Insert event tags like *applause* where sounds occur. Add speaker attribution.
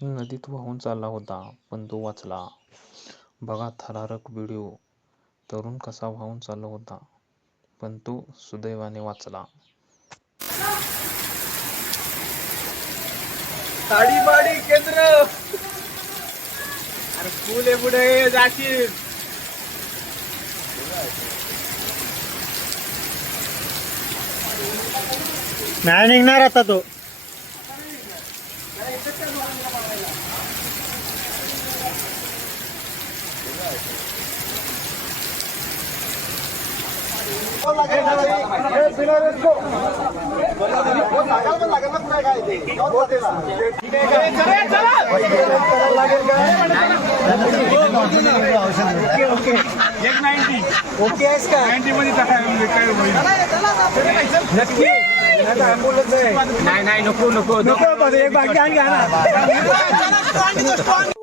Speaker 1: नदीत वाहून चालला होता पण तो वाचला. बघा थरारक व्हिडिओ. तरुण कसा वाहून चालला होता पण तो सुदैवाने वाचला.
Speaker 2: साडीवाडी केंद्र. अरे फुले पुढे जाशील.
Speaker 3: नाही निघणार आता तो. ओके आहेस का
Speaker 2: नाईन्टी मध्ये काय म्हणजे काय होईल?
Speaker 3: नक्की. नाही नाही नको नको.
Speaker 2: नको एक बाकी आणि घ्या ना. *laughs*